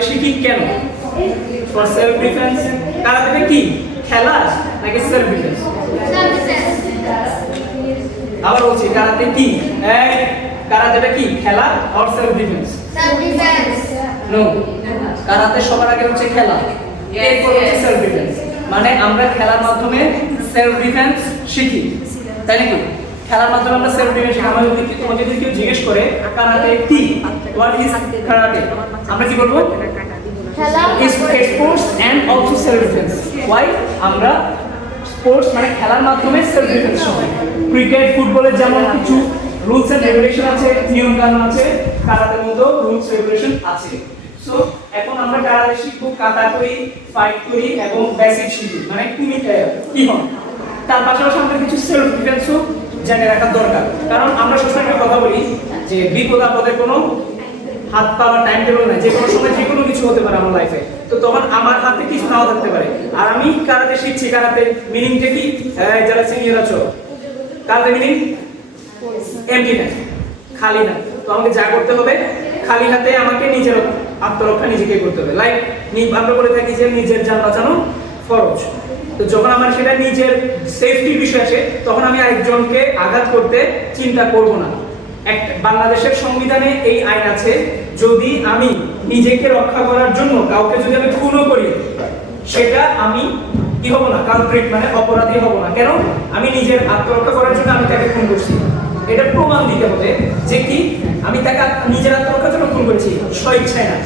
Karate শিখি কেন? For self defence. কারাতেটা কি, খেলা নাকি সেলফ ডিফেন্স? আবার বলছি, কারাতে কি? কারাতেটা কি, খেলা or self defence? No, karate সবার আগে হচ্ছে খেলা, এরপর হচ্ছে সেলফ ডিফেন্স। মানে আমরা খেলার মাধ্যমে সেলফ ডিফেন্স শিখি, তাই নাকি? খেলার মাধ্যমে আমরা সেলফ ডিফেন্স শিখি। আমরা যদি তোমাকে যদি কেউ জিজ্ঞেস করে কারাতে কি, হোয়াট ইজ কারাতে, আমরা কি বলবো? Sports and also self defence. Why? আমরা স্পোর্টস মানে খেলার মাধ্যমে সেলফ ডিফেন্স শিখি। ক্রিকেট, ফুটবলের যেমন কিছু রুলস এন্ড রেগুলেশন আছে, নিয়ম কানুন আছে, কারাতের মধ্যেও রুলস রেগুলেশন আছে। সো এখন আমরা কারাতে শিখবো, কাটা করি, ফাইট করি এবং বেসিক শিখি, মানে কি হয়। তার পাশাপাশি আমরা কিছু সেলফ ডিফেন্সও জেনে রাখা দরকার, কারণ আমরা সবসময় কথা বলি যে বিপদ আপদের কোনো হাত পাওয়ার টাইম টেবিল নাই, যে কোনো সময় যে কোনো কিছু হতে পারে আমার লাইফে। তো তখন আমার হাতে কিছু নাও থাকতে পারে, আর আমি কারাতে শিখছি। কারাতে মিনিংটা কি? যারা সিনিয়র আছো, কারাতে মিনিং এমটি না, খালি না। তো আমাকে যা করতে হবে, খালি হাতে আমাকে নিজের আত্মরক্ষা নিজেকে করতে হবে। লাইক আমরা বলে থাকি যে নিজের জান বাঁচানো ফরজ। তো যখন আমার সেটা নিজের সেফটি বিষয় আসে, তখন আমি আরেকজনকে আঘাত করতে চিন্তা করব না। বাংলাদেশের সংবিধানে এই আইন আছে, যদি আমি নিজেকে রক্ষা করার জন্য কাউকে যদি আমি খুনও করি, সেটা আমি কি হব না, কালপ্রিট মানে অপরাধী হব না। কেন? আমি নিজের আত্মরক্ষা করার জন্য আমি তাকে খুন করছি। এটা প্রমাণ দিতে হবে যে কি আমি তাকে নিজের আত্মরক্ষার জন্য খুন করেছি, স্বইচ্ছায় না।